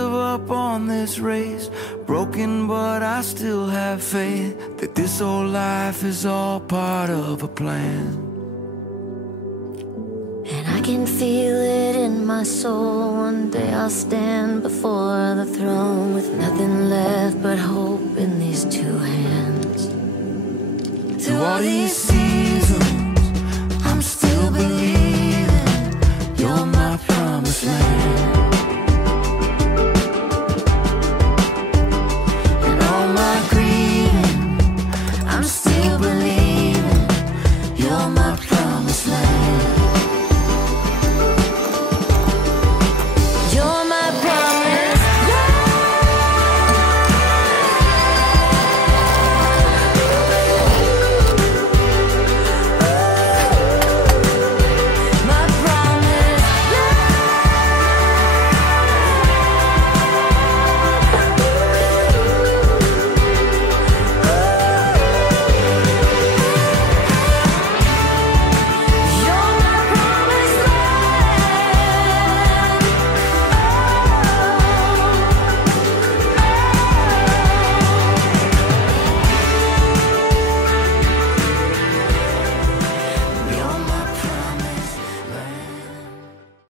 give up on this race. Broken, but I still have faith that this whole life is all part of a plan. And I can feel it in my soul. One day I'll stand before the throne with nothing left but hope in these two hands. Through all these seasons